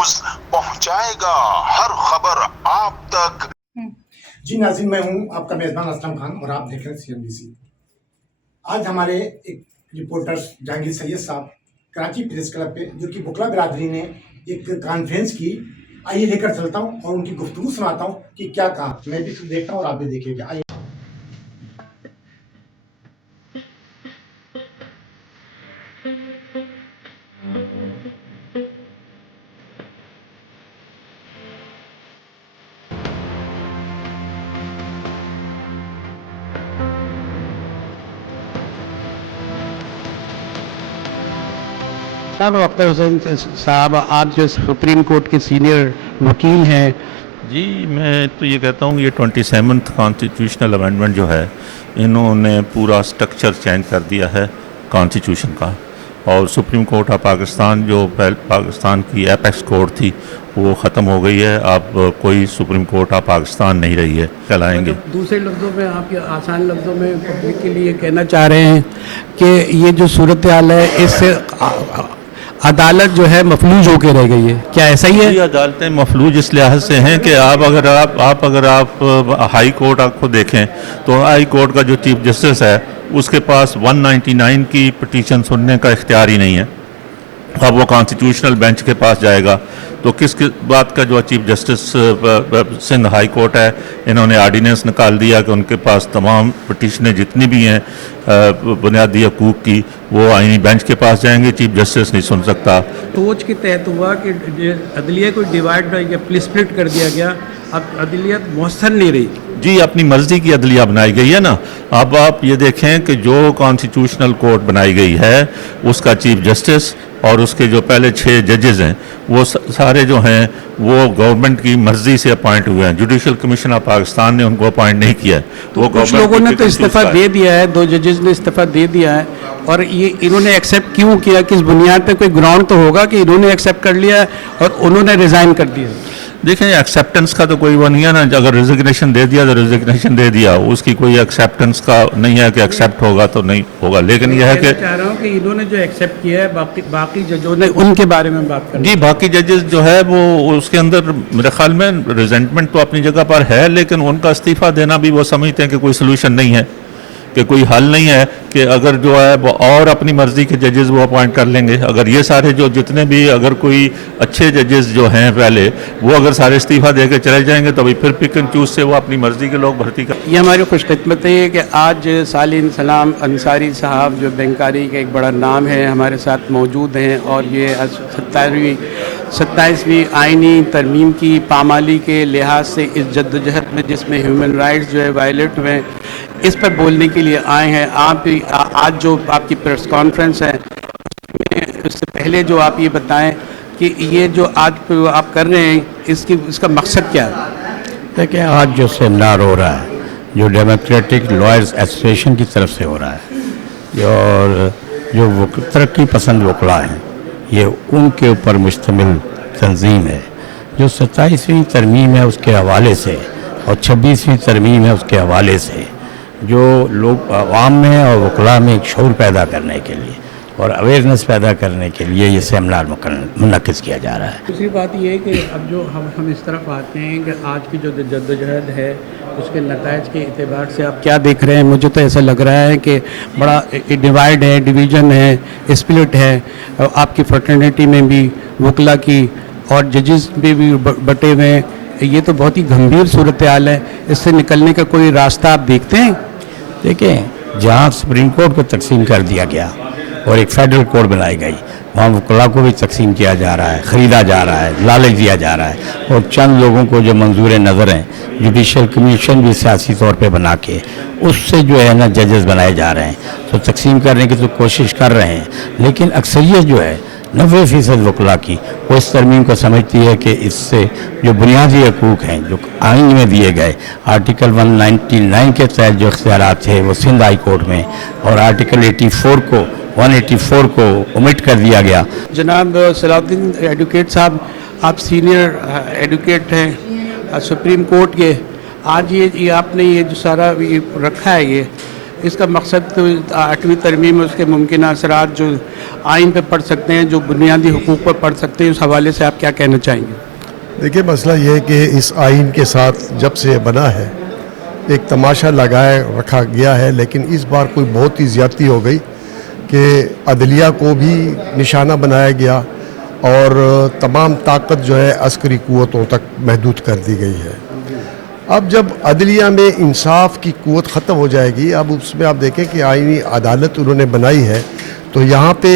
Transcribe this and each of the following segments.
News पहुंचाएगा हर खबर आप तक। जी नाज़रीन, मैं हूं आपका मेज़बान असलम खान और आप देख रहे हैं CNBC। आज हमारे एक रिपोर्टर जहांगीर सैयद साहब कराची प्रेस क्लब पे, जो कि वकला बिरादरी ने एक कॉन्फ्रेंस की, आइए लेकर चलता हूं और उनकी गुफ्तगू सुनाता हूं कि क्या कहा। मैं भी देखता हूं और आप भी देखिएगा। आइए। अख्तर हुसैन साहब, आप जो सुप्रीम कोर्ट के सीनियर वकील हैं। जी, मैं तो ये कहता हूँ ये 27th कॉन्स्टिट्यूशनल अमेंडमेंट जो है, इन्होंने पूरा स्ट्रक्चर चेंज कर दिया है कॉन्स्टिट्यूशन का। और सुप्रीम कोर्ट ऑफ पाकिस्तान जो पाकिस्तान की एपेक्स कोर्ट थी वो ख़त्म हो गई है। अब कोई सुप्रीम कोर्ट ऑफ पाकिस्तान नहीं रही है, चलाएंगे। दूसरे लफ्ज़ों में, आप ये आसान लफ्ज़ों में पब्लिक के लिए कहना चाह रहे हैं कि ये जो सूरत हाल है, इससे अदालत जो है मफलूज होकर रह गई है, क्या ऐसा ही है? अदालतें मफलूज इस लिहाज से हैं कि अगर आप हाई कोर्ट आपको देखें तो हाई कोर्ट का जो चीफ जस्टिस है उसके पास 199 की पिटीशन सुनने का इख्तियार ही नहीं है। अब वो कॉन्स्टिट्यूशनल बेंच के पास जाएगा तो किस बात का जो chief justice Sindh high court है, इन्होंने आर्डीनेंस निकाल दिया कि उनके पास तमाम पिटीशनें जितनी भी हैं बुनियादी हकूक़ की, वो आईनी बेंच के पास जाएंगे, चीफ जस्टिस नहीं सुन सकता। सोच के तहत हुआ कि अदलिया को डिवाइड या स्प्लिट कर दिया गया, अब अदलियत मौसर नहीं रही। जी, अपनी मर्ज़ी की अदलिया बनाई गई है ना। अब आप ये देखें कि जो कॉन्स्टिट्यूशनल कोर्ट बनाई गई है उसका चीफ जस्टिस और उसके जो पहले 6 जजेस हैं वो सारे जो हैं वो गवर्नमेंट की मर्ज़ी से अपॉइंट हुए हैं। जुडिशल कमीशन ऑफ पाकिस्तान ने उनको अपॉइंट नहीं किया है। तो कुछ लोगों ने तो इस्तीफ़ा दे दिया है, 2 जजेस ने इस्तीफ़ा दे दिया है। और ये इन्होंने एक्सेप्ट क्यों किया? किस बुनियाद पे? कोई ग्राउंड तो होगा कि इन्होंने एक्सेप्ट कर लिया और उन्होंने रिज़ाइन कर दिया। देखें, एक्सेप्टेंस का तो कोई वो नहीं है ना। अगर रिजिग्नेशन दे दिया तो रिजिग्नेशन दे दिया, उसकी कोई एक्सेप्टेंस का नहीं है कि एक्सेप्ट होगा तो नहीं होगा। लेकिन यह है कि चाह रहा हूँ कि इन्होंने जो एक्सेप्ट किया है, बाकी जजों ने उनके बारे में बात करें। जी, बाकी जजेस जो है वो उसके अंदर मेरे ख्याल में रिजेंटमेंट तो अपनी जगह पर है, लेकिन उनका इस्तीफ़ा देना भी वो समझते हैं कि कोई सलूशन नहीं है, कि कोई हल नहीं है, कि अगर जो है वो और अपनी मर्ज़ी के जजेस वो अपॉइंट कर लेंगे। अगर ये सारे जो जितने भी अगर कोई अच्छे जजेस जो हैं पहले वो अगर सारे इस्तीफ़ा दे के चले जाएंगे तो अभी फिर पिक एंड चूज़ से वो अपनी मर्ज़ी के लोग भर्ती कर। ये हमारी खुशकिस्मती है कि आज सालिन सलाम अंसारी साहब, जो बैंकारी का एक बड़ा नाम है, हमारे साथ मौजूद हैं। और ये 27वीं आइनी तरमीम की पामाली के लिहाज से इस जद्दोजहद में जिसमें ह्यूमन राइट्स जो है वायलेट हुए, इस पर बोलने के लिए आए हैं। आप भी आज जो आपकी प्रेस कॉन्फ्रेंस है उससे पहले जो आप ये बताएं कि ये जो आज आप कर रहे हैं इसका मकसद क्या है? देखिए, आज जो सेमिनार हो रहा है जो डेमोक्रेटिक लॉयर्स एसोसिएशन की तरफ से हो रहा है, और जो तरक्की पसंद वकला हैं, ये उनके ऊपर मुश्तमिल तंजीम है। जो 27वीं तरमीम है उसके हवाले से और 26वीं तरमीम है उसके हवाले से जो लोग आवाम में और वकला में एक शऊर पैदा करने के लिए और अवेयरनेस पैदा करने के लिए ये सेमिनार मुनक्किज़ किया जा रहा है। दूसरी बात ये है कि अब जो हम इस तरफ आते हैं कि आज की जो जद्दोजहद है उसके नताइज के एतबार से आप क्या देख रहे हैं? मुझे तो ऐसा लग रहा है कि बड़ा डिवाइड है, डिवीज़न है, स्प्लिट है। आपकी फ्रेटर्निटी में भी वकला की और जजेस में भी बटे हुए हैं। ये तो बहुत ही गंभीर सूरत हाल है। इससे निकलने का कोई रास्ता आप देखते हैं? देखिए, जहाँ सुप्रीम कोर्ट को तकसीम कर दिया गया और एक फेडरल कोर्ट बनाई गई, वहाँ वकला को भी तकसीम किया जा रहा है, ख़रीदा जा रहा है, लालच दिया जा रहा है। और चंद लोगों को जो मंजूर नज़र हैं, जुडिशल कमीशन भी सियासी तौर पे बना के उससे जो है ना जजेस बनाए जा रहे हैं। तो तकसीम करने की तो कोशिश कर रहे हैं, लेकिन अक्सरियत जो है 90% वकला की वो इस तरमीम को समझती है कि इससे जो बुनियादी हकूक़ हैं जो आइन में दिए गए, आर्टिकल 199 के तहत जो इख्तियारात थे वो सिंध हाई कोर्ट में, और आर्टिकल 184 को ओमिट कर दिया गया। जनाब सलाउद्दीन एडवोकेट साहब, आप सीनियर एडवोकेट हैं सुप्रीम कोर्ट के। आज ये आपने ये जो सारा ये रखा है, इसका मकसद तो 8वीं तरमीम में उसके मुमकिन असरात जो आइन पे पड़ सकते हैं, जो बुनियादी हुकूक पर पड़ सकते हैं, उस हवाले से आप क्या कहना चाहेंगे? देखिए, मसला ये है कि इस आइन के साथ जब से बना है एक तमाशा लगाए रखा गया है, लेकिन इस बार कोई बहुत ही ज़्यादती हो गई कि अदलिया को भी निशाना बनाया गया और तमाम ताकत जो है अस्करी क़ुव्वतों तक महदूद कर दी गई है। अब जब अदलिया में इंसाफ की क़ुव्वत ख़त्म हो जाएगी, अब उसमें आप देखें कि आईनी अदालत उन्होंने बनाई है, तो यहाँ पे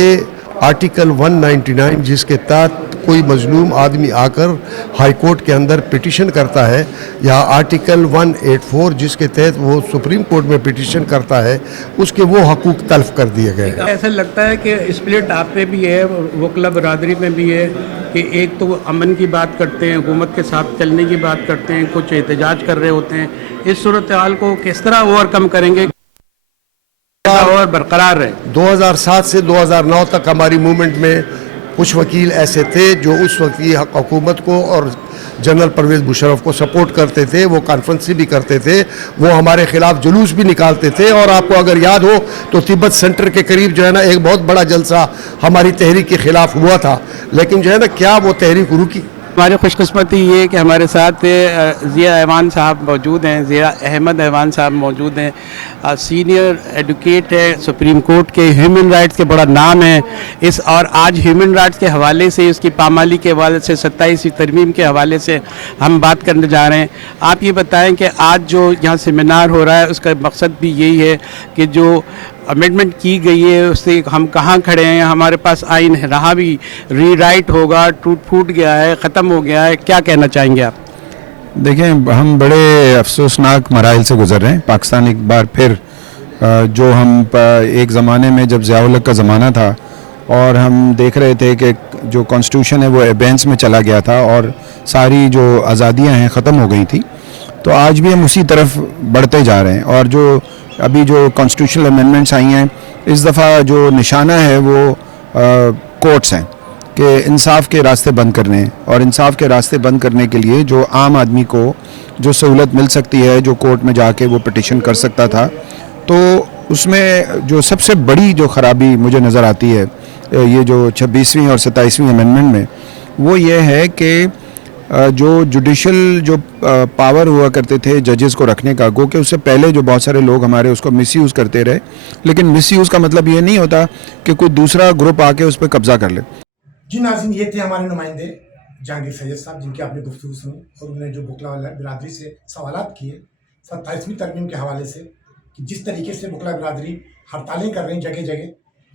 आर्टिकल 199 जिसके तहत कोई मजलूम आदमी आकर हाई कोर्ट के अंदर पिटिशन करता है, या आर्टिकल 184 जिसके तहत वो सुप्रीम कोर्ट में पिटिशन करता है, उसके वो हकूक़ तल्फ कर दिए गए हैं। ऐसा लगता है कि स्प्लिट आप में भी है, वकला बरादरी में भी है कि एक तो अमन की बात करते हैं, हुकूमत के साथ चलने की बात करते हैं, कुछ एहतजाज कर रहे होते हैं। इस सूरत हाल को किस तरह ओवरकम करेंगे और बरकरार रहे? 2007 से 2009 तक हमारी मूवमेंट में कुछ वकील ऐसे थे जो उस वक्त की हुकूमत को और जनरल परवेज़ मुशर्रफ को सपोर्ट करते थे, वो कॉन्फ्रेंस भी करते थे, वो हमारे ख़िलाफ़ जुलूस भी निकालते थे। और आपको अगर याद हो तो तिब्बत सेंटर के करीब जो है ना एक बहुत बड़ा जलसा हमारी तहरीक के ख़िलाफ़ हुआ था, लेकिन जो है ना क्या वो तहरीक रुकी? हमारी खुशकिस्मती ये है कि हमारे साथ ज़िया ऐवान साहब मौजूद हैं, ज़िया अहमद ऐवान साहब मौजूद हैं, सीनियर एडवोकेट है सुप्रीम कोर्ट के, ह्यूमन राइट्स के बड़ा नाम है इस, और आज ह्यूमन राइट्स के हवाले से, इसकी पामाली के हवाले से, 27वीं तरमीम के हवाले से हम बात करने जा रहे हैं। आप ये बताएं कि आज जो यहाँ सेमिनार हो रहा है उसका मकसद भी यही है कि जो अमेंडमेंट की गई है उससे हम कहाँ खड़े हैं, हमारे पास आइन है, रहा भी रीराइट होगा, टूट फूट गया है, ख़त्म हो गया है, क्या कहना चाहेंगे आप? देखें, हम बड़े अफसोसनाक मराइल से गुज़र रहे हैं। पाकिस्तान एक बार फिर जो हम एक ज़माने में जब ज़िया-उल-हक का ज़माना था और हम देख रहे थे कि जो कॉन्स्टिट्यूशन है वो एबेंस में चला गया था और सारी जो आज़ादियाँ हैं ख़त्म हो गई थी, तो आज भी हम उसी तरफ बढ़ते जा रहे हैं। और जो अभी जो कॉन्स्टिट्यूशनल अमेंडमेंट्स आई हैं, इस दफ़ा जो निशाना है वो कोर्ट्स हैं कि इंसाफ के रास्ते बंद करने हैं, और इंसाफ के रास्ते बंद करने के लिए जो आम आदमी को जो सहूलत मिल सकती है, जो कोर्ट में जाके वो पिटिशन कर सकता था, तो उसमें जो सबसे बड़ी जो ख़राबी मुझे नज़र आती है ये जो 26वीं और 27वीं अमेंडमेंट में, वो ये है कि जो जुडिशल जो पावर हुआ करते थे जजेस को रखने का, गो कि उससे पहले जो बहुत सारे लोग हमारे उसको मिसयूज़ करते रहे, लेकिन मिसयूज़ का मतलब ये नहीं होता कि कोई दूसरा ग्रुप आके उस पर कब्ज़ा कर ले। जी नाज़रीन, ये थे हमारे नुमाइंदे जहांगीर सैयद साहब, जिनकी आपने गुफ्तगू सुनी और उन्होंने जो बुकला बिरादरी से सवालात किए 27वीं तरमीम के हवाले से, कि जिस तरीके से बुकला बिरादरी हड़तालें कर रही जगह जगह,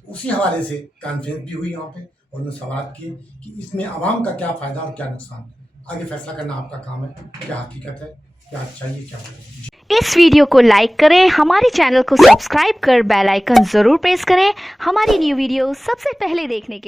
उसी हवाले से कॉन्फ्रेंस भी हुई यहाँ पे और उन्होंने सवाल किए कि इसमें आवाम का क्या फ़ायदा और क्या नुकसान। आगे फैसला करना आपका काम है, क्या हकीकत है, क्या चाहिए, क्या होगा। इस वीडियो को लाइक करें, हमारे चैनल को सब्सक्राइब कर बेल आइकन जरूर प्रेस करें हमारी न्यू वीडियो सबसे पहले देखने के लिए।